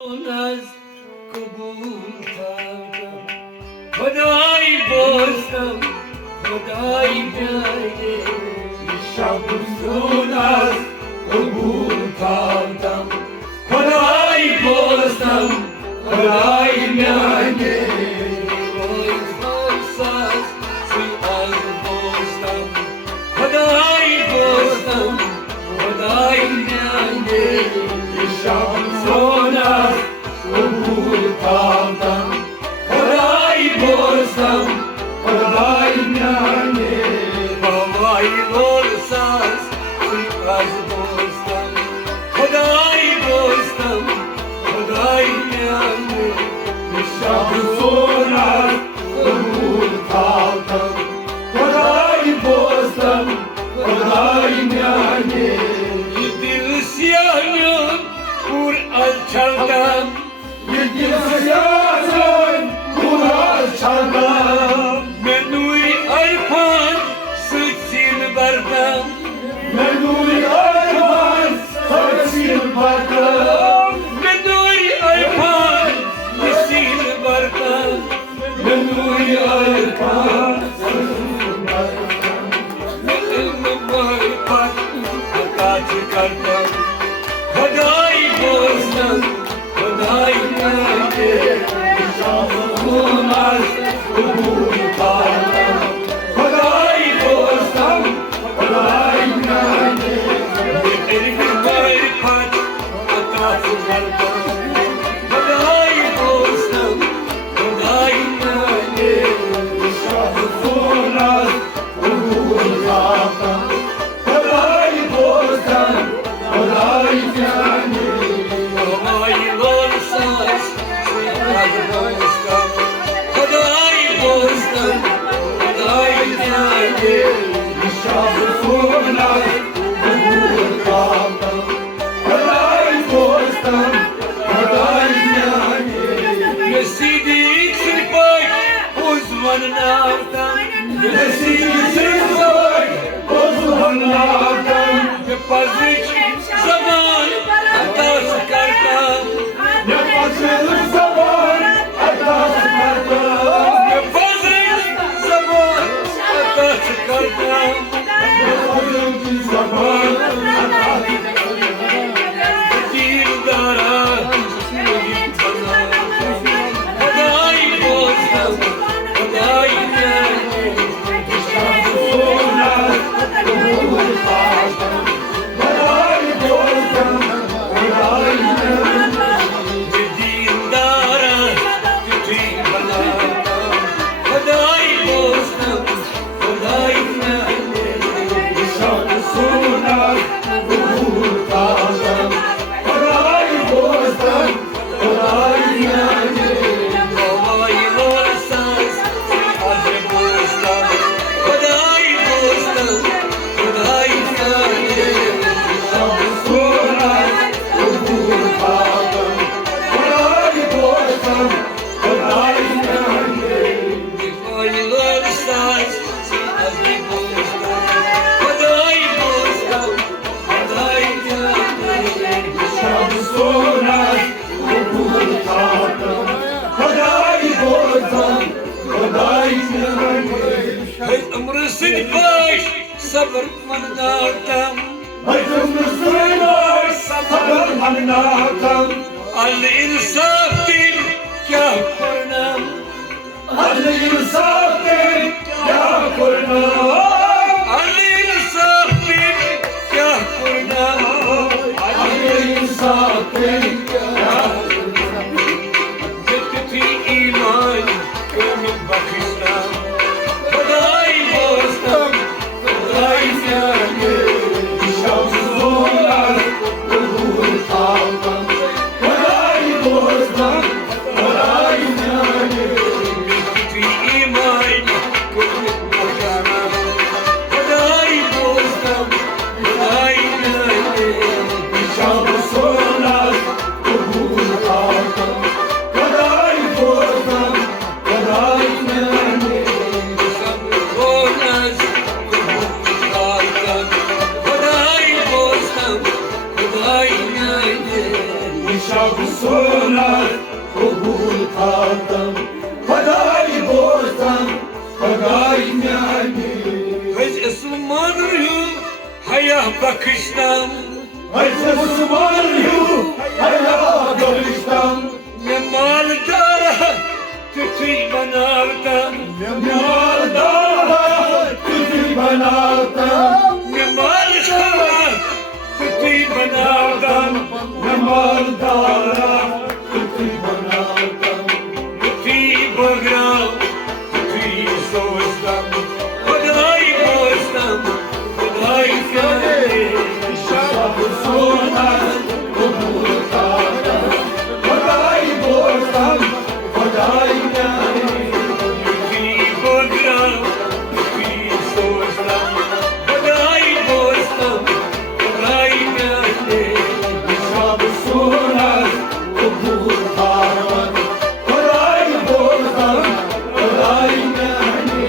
از قبول کردم خدای بازم خدای بیاره شب زون از قبول کردم خدای بازم خدای بیاره وای خالص سی از بازم خدای بازم خدای بیاره شب زون از قبول کردم خدای بازم خدای بیاره بابای بازم سی از بازم خدای بازم خدای بیاره شب زون از قبول کردم خدای بازم خدای بیاره دل سیاهان پر از چندم دل سیاهان پر از چندم من نوری الپان سچین بردم من نوری الپان سچین بردم من نوری الپان سچین بردم من نوری الپان سچین بردم من نوری الپان کردم خدای بازم خدای بیاره شامون از قبول کردم خدای بازم خدای بیاره علم معرفت عطا کردم خدای بازم خدای بیاره شامون از قبول کردم خدای بازم خدای بیاره خدای بازم خدای بازم خدای بیاره شب زون از قبول کردم خدای بازم خدای بیاره رسیدی سرپای عضوان نردم رسیدی سرپای عضوان نردم به پزش زمان عطاس کردم به پزش زمان عطاس کردم به پزش زمان عطاس کردم به پزش زمان عطاس کردم دیر دارم خدای بازم خدای بیاره شب زون از قبول کردم خدای بازم خدای بیاره دیر دارم دیر بلندم خدای بازم خدای بیاره شب زون از قبول کردم خدای بازم خدای بیاره بابای بازم از بازم خدای بازم خدای بیاره شب زون از قبول کردم خدای بازم خدای بیاره بابای بازم از بازم خدای بازم خدای بیاره شب زون از قبول کردم خدای بازم خدای بیاره ای عمر سن باش صبر من دارم ای عمر سن باش صبر من دارم الانصاف دل کیا کنم الانصاف دل کیا کنم الانصاف دل کیا کنم الانصاف دل کیا کنم جتی ایمان کامل بخشم خدای بازم خدای بیاره شب زون از قبول کردم خدای بازم خدای بیاره جتی ایمان کامل بخشم خدای بازم خدای بیاره شب زون از قبول کردم خدای بازم خدای بیاره شب زون از قبول کردم خدای بازم خدای بیاره شب زون Tutti banalta, Yamalda, tutti banalta, Yamal Shama, tutti banalta, Yamalda, tutti banalta, tutti bagram, tutti sostam, Odai bostam, Odai kane, Şarap sonar, kumurtada, Koday bozdan, koday yani. tutti bagram, tutti sostam, Odai bostam, Odai kane, Şarap sonar, kumurtada, Koday bozdan, koday yani.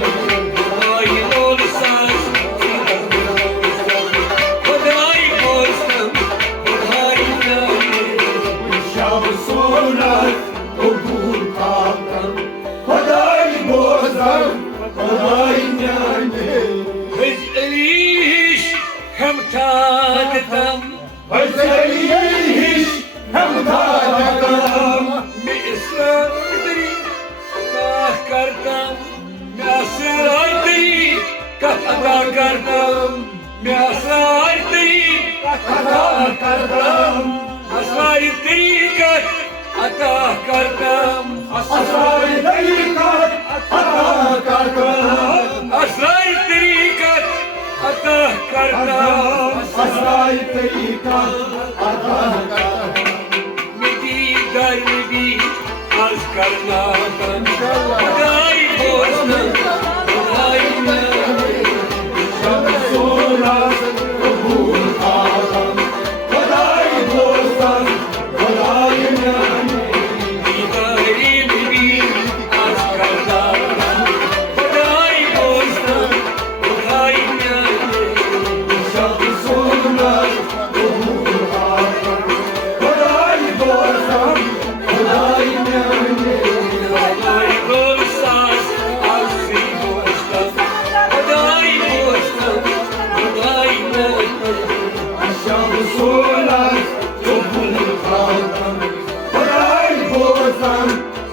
Odai olsas, Odai bostam, Odai kane. Şarap sonar, kumurtada, Koday bozdan, koday yani. Özeliş hem tadım Özeliyiş hem tadakam, Mesradri kah kartam Mesradri kah kartam Mesradri kah kartam Asradri kah kartam asari dayıkat, hata kartam. Asradri kah kartam Asari dayıkat, hata kartam. Medi garbi az karnatan Odai bostan Odai nane Şamsunas, kubur adam, koday bozdan, koday yani. Garbi az karnatan Odai bostan Odai nane Şamsunas, kubur adam, koday bozdan, koday yani. Odai bolsas asi bostan Odai bostan Odai nane Şamsunas, kubur adam, koday bozdan,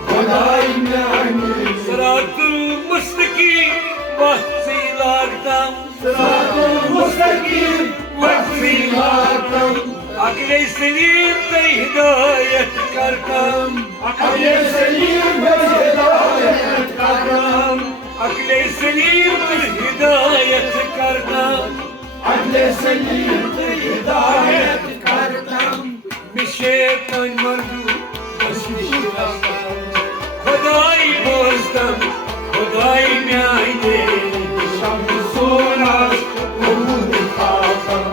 koday yani. Sırat-ı müstakim vasilardan Sırat-ı müstakim vasilardan, Akle selim de hidayet kartam akle selim ve hidayet kartam. Akle selim de hidayet kartam Akle selim ve hidayet kartam. Bir şeytan mardu basmış rastam Kodai bostam Kodai myayne Şamsunas, kubur adam,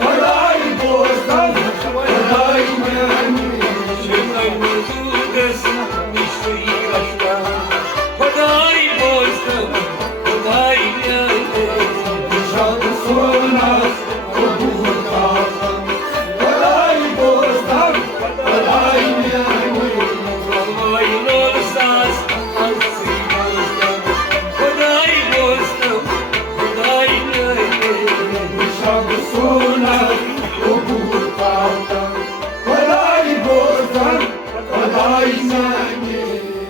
koday bozdan, koday yani. Şeytan mardu basmış rastam Kodai bostam Kodai myayne Şamsunas, kubur adam, koday bozdan, koday yani. Kodai olsas asi bostam Kodai bostam Kodai myayne Şamsunas, kubur adam, koday bozdan, koday yani.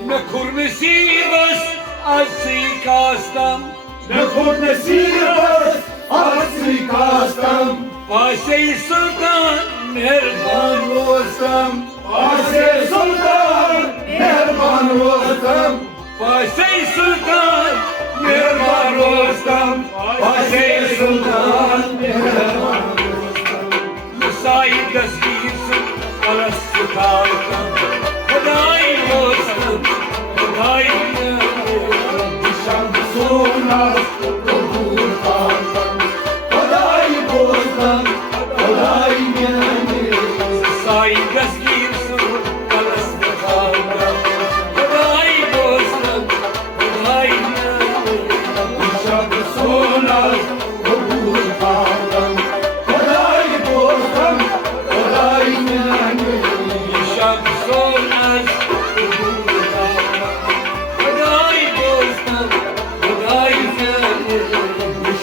Ne kurmesi bas asi kastam Ne kurnesi var, asri kastam. Paşa-i Sultan Mervan Rostam, Aşe Sultan, Mervan Rostam. Paşa-i Sultan Mervan Rostam, Aşe Sultan, Mervan Rostam. Müsait destgirsin arası kalkan Kodai bostam Kodai myayne Şamsunas, kubur adam, koday bozdan, koday yani. Müsait destgirsin arası kalkan Kodai bostam Kodai myayne Şamsunas, kubur adam, koday bozdan, koday yani. Şamsonas Kodai bostam Kodai myayne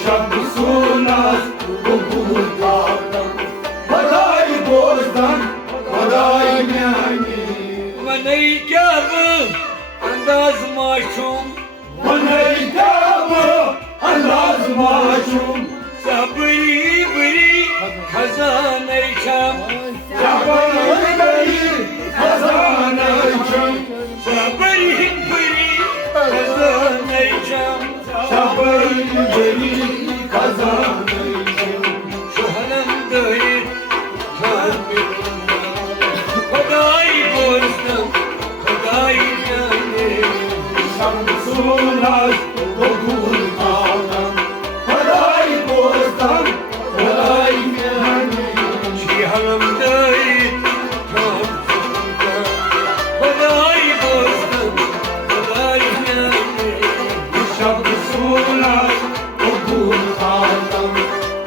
Şamsunas, kubur adam, koday bozdan, koday yani. Manay kâvım انداز ماشوم ونیدامو انداز ماشوم صبری بری خزانه چم جبری بری خزانه چم صبری بری خزانه چم جبری بری خزانه چم شو حالم دارید خدای بازدم خدای جانه شمسون از قبول آدم خدای بازدم خدای میانی چی حالم دارید خدای بازدم خدای جانه شمسون از قبول آدم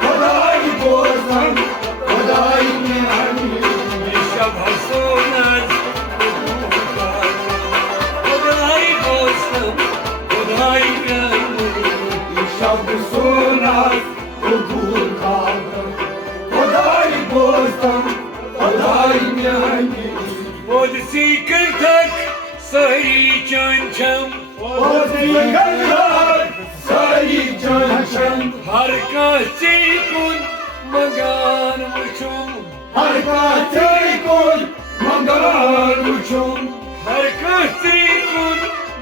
خدای بازدم خدای میانی شب حسون از خدای بازدم خدای جانه شمسون از قبول آدم خدای بازدم خدای میانی بودسی کرتک سری چنچم Ozigar sari çançan هر کسی کن مگان مچم harkate kol mangar uçum هر کسی کن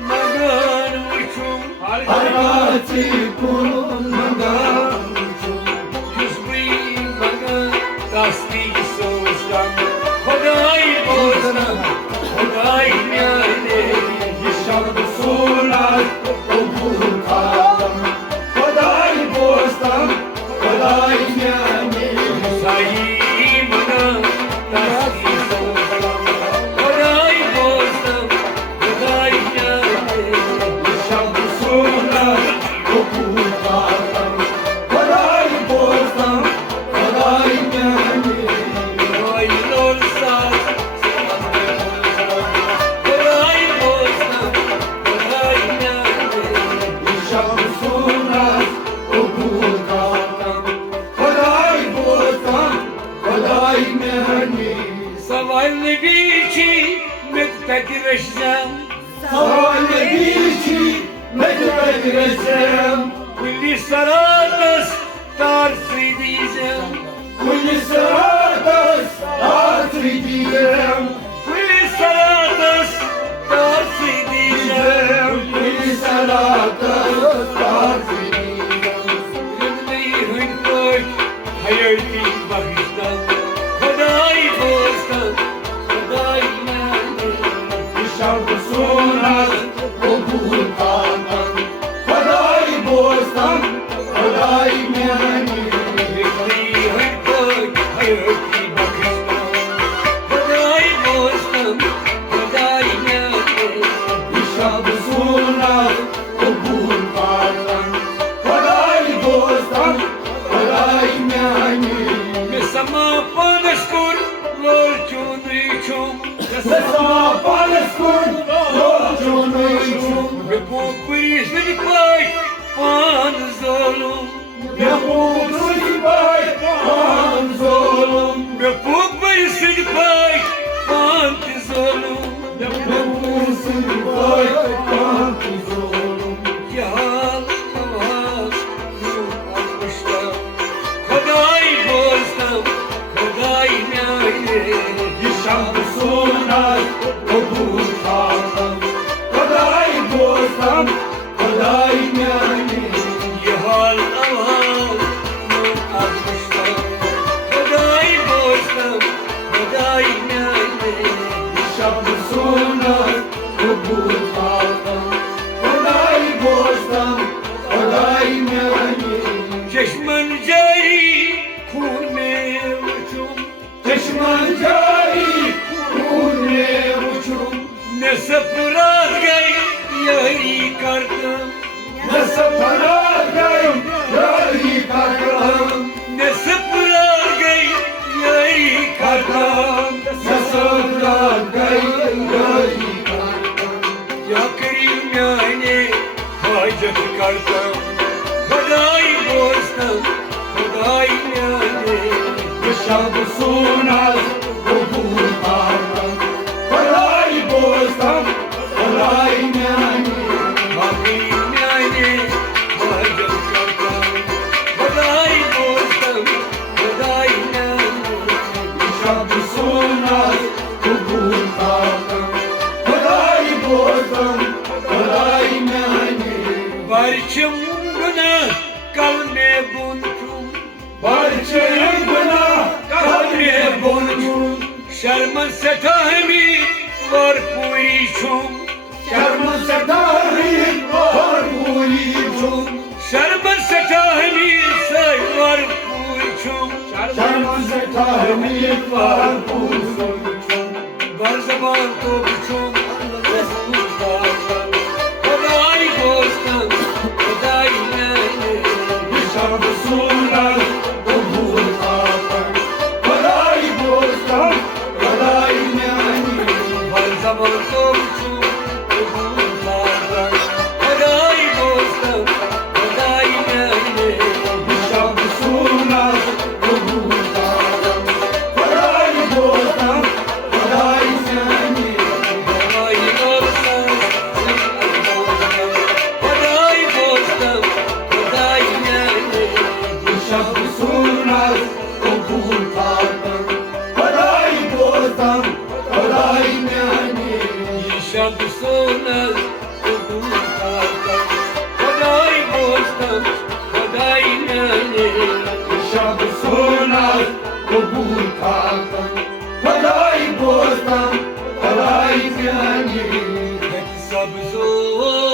مگان مچم harkate kol mangar uçum یزبی مگان دستی سوزدم خدای بازدم خدای میانه Şarkı sorar obur kaldım Koday bostan koday yani سایی مگان دستی سوزدم خدای بازدم خدای میانه Şarkı sorar obur kaldım Koday bostan koday yani خدای نورساز خدای بازدم خدای میانه Şarkı sorar obur kaldım Koday bostan koday yani سوال بیچی متک رشدم Savalle bici medret resem کلی سراتس تارسی دیزم Kulli sıradas atri diyem کلی سراتس تارسی دیزم Kulli sıradas atri diyem زندگی هن کوش حیاتی بخشتم خدای بازدم خدای میانه Şarkı sonar obur kandan Koday bostan koday meyani زندگی هن کوش حیاتی بخشتم خدای بازدم خدای میانه Şarkı sonar obur kandan Koday bostan koday meyani Mesama panashkur lol chunrichum Sesama paleskun yolcunu içum Me pokuri snipai pan zolum Yapımsız bay manzolum Me pokuri snipai pan zolum Yapımsız bay manzolum Yal avaz almışta Khaday boztam Khaday myane Şarkı sonar obur kaldım Koday bostan koday meyani Yal avaz almışta Khaday boztam Khaday myane Şarkı sonar obur kaldım Koday bostan koday meyani چشمن جاری خون میں وچم Çeşmen cari kurne uçum نے سفراز گئی یاری کردم Ne separagayım yari karkam نے سفراز گئی یاری کردم Ne separagayım yari karkam یا کریم یعنی حاجت کردم خدای بازدم خدای یعنی Şarkı sonar obur kaldım Koday bostan koday meyani var purichum शर्म सताही और भूली झूम शर्म सटाहनी say var purichum शर्म सताही और भूली var zaman topçum Koday dostum Koday nene शब्द सुना तो भूल आता भलाई बोलता भलाई न्यानी var zaman topçum Koday dostum Koday nene शब्द सुना तो भूल आता भलाई बोलता भलाई न्यानी Koday dostum Koday dostum Koday nene शब्द सुना तो भूल आता भलाई बोलता भलाई न्यानी Şap sonar Koday Koday dostum Koday nene शब्द सुना तो भूल आता भलाई बोलता भलाई न्यानी Sab zor